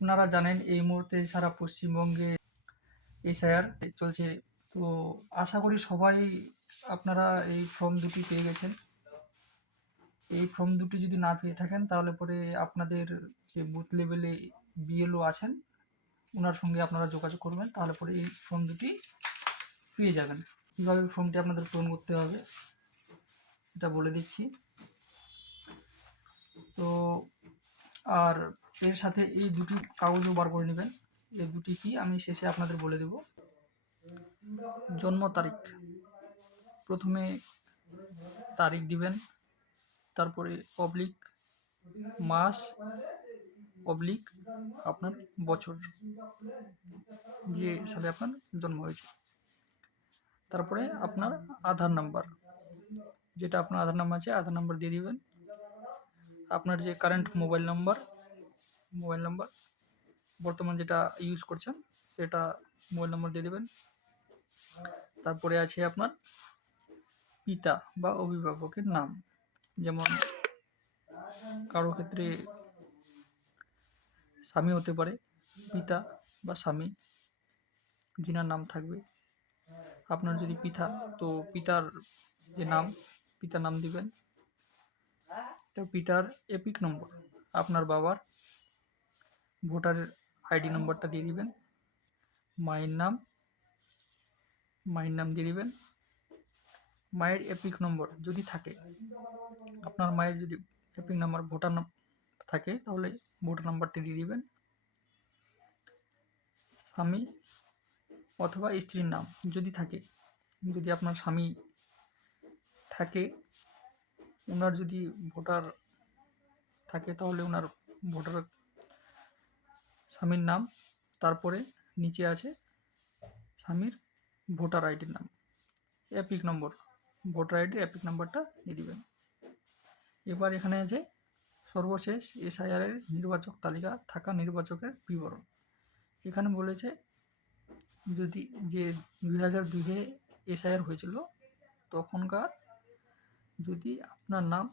আপনারা জানেন এই মুহূর্তে সারা পশ্চিমবঙ্গে এসআইআর চলছে। তো আশা করি সবাই আপনারা এই ফর্ম দুটি পেয়ে গেছেন। এই ফর্ম দুটি যদি না পেয়ে থাকেন তাহলে পরে আপনাদের যে বুথ লেভেলে বিএলও আছেন ওনার সঙ্গে আপনারা যোগাযোগ করবেন, তাহলে পরে এই ফর্ম দুটি পেয়ে যাবেন। কীভাবে ফর্মটি আপনাদের পূরণ করতে হবে সেটা বলে দিচ্ছি। তো আর এর সাথে এই দুটি কাগজও বার করে নেবেন। এই দুটি কি আমি শেষে আপনাদের বলে দেব। জন্ম তারিখ, প্রথমে তারিখ দিবেন, তারপরে অবলিক মাস, অবলিক আপনার বছর যে সালে আপনার জন্ম হয়েছে, তারপরে আপনার আধার নাম্বার, যেটা আপনার আধার নাম্বার আছে আধার নাম্বার দিয়ে দিবেন। আপনার যে কারেন্ট মোবাইল নাম্বার বর্তমান যেটা ইউজ করছেন সেটা মোবাইল নাম্বার দিয়ে দেবেন। তারপরে আছে আপনার পিতা বা অভিভাবকের নাম, যেমন কারো ক্ষেত্রে স্বামী হতে পারে, পিতা বা স্বামী যিনার নাম থাকবে। আপনার যদি পিতা, তো পিতার যে নাম, পিতার নাম দিবেন। তো পিতার এপিক নম্বর, আপনার বাবার ভোটার আইডি নম্বরটা দিয়ে দিবেন। মায়ের নাম দিয়ে দিবেন। মায়ের এপিক নম্বর যদি থাকে, আপনার মায়ের যদি এপিক নাম্বার ভোটার থাকে তাহলে ভোটার নাম্বারটি দিয়ে দিবেন। স্বামী অথবা স্ত্রীর নাম যদি থাকে, যদি আপনার স্বামী থাকে, ওনার যদি ভোটার থাকে তাহলে ওনার ভোটার স্বামীর নাম, তারপরে নিচে আছে স্বামীর ভোটার আইডির নাম, এপিক নম্বর, ভোটার আইডির এপিক নাম্বারটা দিয়ে দিবেন। এবার এখানে আছে সর্বশেষ এসআইআর এর নির্বাচক তালিকা থাকা নির্বাচকের বিবরণ। এখানে বলেছে যদি যে 2002-এ এসআইআর হয়েছিল তখনকার যদি আপনার নাম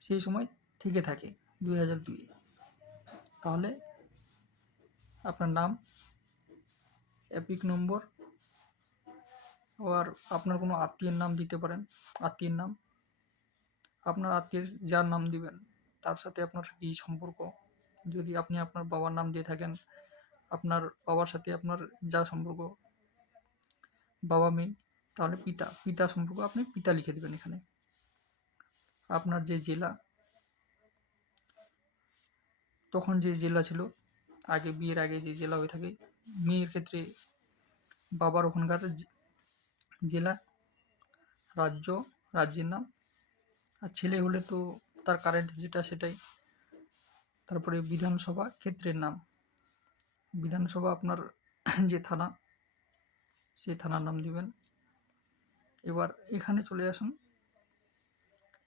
সেই সময় থেকে থাকে 2002-এ, তাহলে আপনার নাম, এপিক নম্বর, আর আপনার কোনো আত্মীয়ের নাম দিতে পারেন। আত্মীয়ের নাম, আপনার আত্মীয়ের যার নাম দিবেন তার সাথে আপনার কী সম্পর্ক, যদি আপনি আপনার বাবার নাম দিয়ে থাকেন, আপনার বাবার সাথে আপনার যা সম্পর্ক বাবা মেয়ে, তাহলে পিতা সম্পর্ক আপনি পিতা লিখে দেবেন এখানে। আপনার যে জেলা, তখন যে জেলা ছিল আগে, বিয়ের আগে যে জেলা হয়ে থাকে, মেয়ের ক্ষেত্রে বাবার ওখানকার জেলা, রাজ্যের নাম, আর ছেলে হলে তো তার কারেন্ট যেটা সেটাই। তারপরে বিধানসভা ক্ষেত্রের নাম, বিধানসভা আপনার যে থানা, সেই থানার নাম দিবেন। এবার এখানে চলে আসুন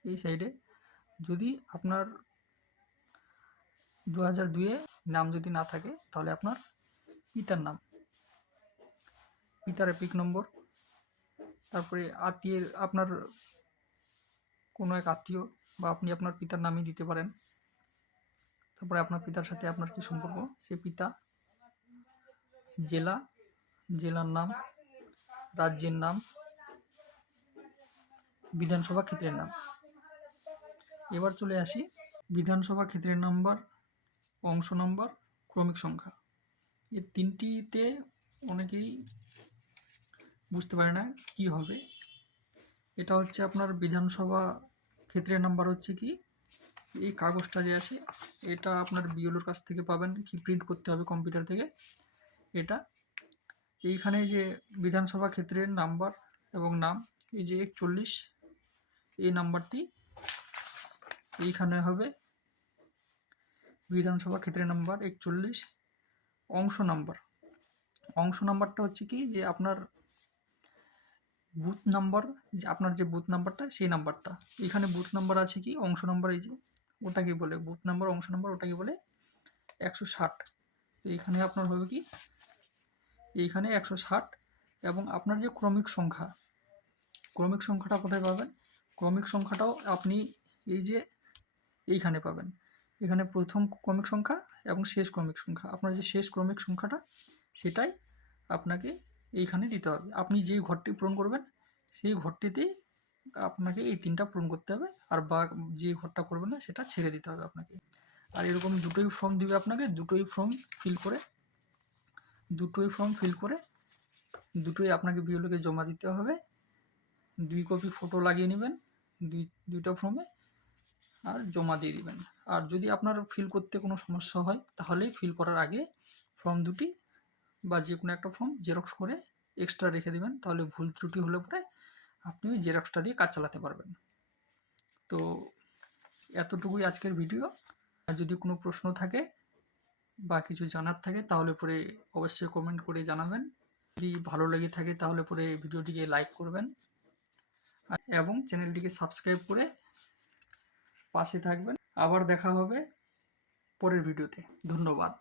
এই সাইডে, যদি আপনার 2002-এ নাম যদি না থাকে তাহলে আপনার পিতার নাম, পিতার এপিক নম্বর, তারপরে আত্মীয়ের আপনার কোনো এক আত্মীয় বা আপনি আপনার পিতার নামই দিতে পারেন। তারপরে আপনার পিতার সাথে আপনার কী সম্পর্ক, সে পিতা, জেলার নাম, রাজ্যের নাম, বিধানসভা ক্ষেত্রের নাম। এবার চলে আসি বিধানসভা ক্ষেত্রের নাম্বার, অংশ নাম্বার, ক্রমিক সংখ্যা। এই তিনটিতে অনেকেই বুঝতে পারে না কি হবে। এটা হচ্ছে আপনার বিধানসভা ক্ষেত্রের নাম্বার হচ্ছে কি, এই কাগজটা যে আছে এটা আপনার বিএলওর কাছ থেকে পাবেন, কি প্রিন্ট করতে হবে কম্পিউটার থেকে। এটা এইখানে যে বিধানসভা ক্ষেত্রের নাম্বার এবং নাম, এই যে 41, এই নাম্বারটি এইখানে হবে বিধানসভা ক্ষেত্রের নাম্বার 41। অংশ নাম্বারটা হচ্ছে কি, যে আপনার বুথ নাম্বার, যে আপনার যে বুথ নাম্বারটা সেই নাম্বারটা, এখানে বুথ নাম্বার আছে কি, অংশ নাম্বার এই যে ওটাকে বলে বুথ নাম্বার, অংশ নাম্বার ওটাকে বলে 160। এইখানে আপনার হবে কি, এইখানে 160। এবং আপনার যে ক্রমিক সংখ্যাটা কোথায় পাবেন, ক্রমিক সংখ্যাটাও আপনি এই যে এইখানে পাবেন। এখানে প্রথম ক্রমিক সংখ্যা এবং শেষ ক্রমিক সংখ্যা, আপনার যে শেষ ক্রমিক সংখ্যাটা সেটাই আপনাকে এইখানে দিতে হবে। আপনি যেই ঘরটি পূরণ করবেন সেই ঘরটিতেই আপনাকে এই 3টা পূরণ করতে হবে, আর যে ঘরটা করবেন না সেটা ছেড়ে দিতে হবে আপনাকে। আর এরকম দুটোই ফর্ম দিবে আপনাকে, দুটোই ফর্ম ফিল করে দুটোই আপনাকে বিএলওকে জমা দিতে হবে। 2 কপি ফটো লাগিয়ে নেবেন দুইটা ফর্মে, আর জমা দিয়ে দিবেন। আর যদি আপনার ফিল করতে কোনো সমস্যা হয় তাহলে ফিল করার আগে ফর্ম দুটি বা যে কোনো একটা ফর্ম জেরক্স করে এক্সট্রা রেখে দেবেন, তাহলে ভুল ত্রুটি হলে পরে আপনি ওই জেরক্সটা দিয়ে কাজ চালাতে পারবেন। তো এতটুকুই আজকের ভিডিও। আর যদি কোনো প্রশ্ন থাকে বা কিছু জানার থাকে তাহলে পরে অবশ্যই কমেন্ট করে জানাবেন। যদি ভালো লেগে থাকে তাহলে পরে ভিডিওটিকে লাইক করবেন এবং চ্যানেলটিকে সাবস্ক্রাইব করে পাশে থাকবেন। আবার দেখা হবে পরের ভিডিওতে। ধন্যবাদ।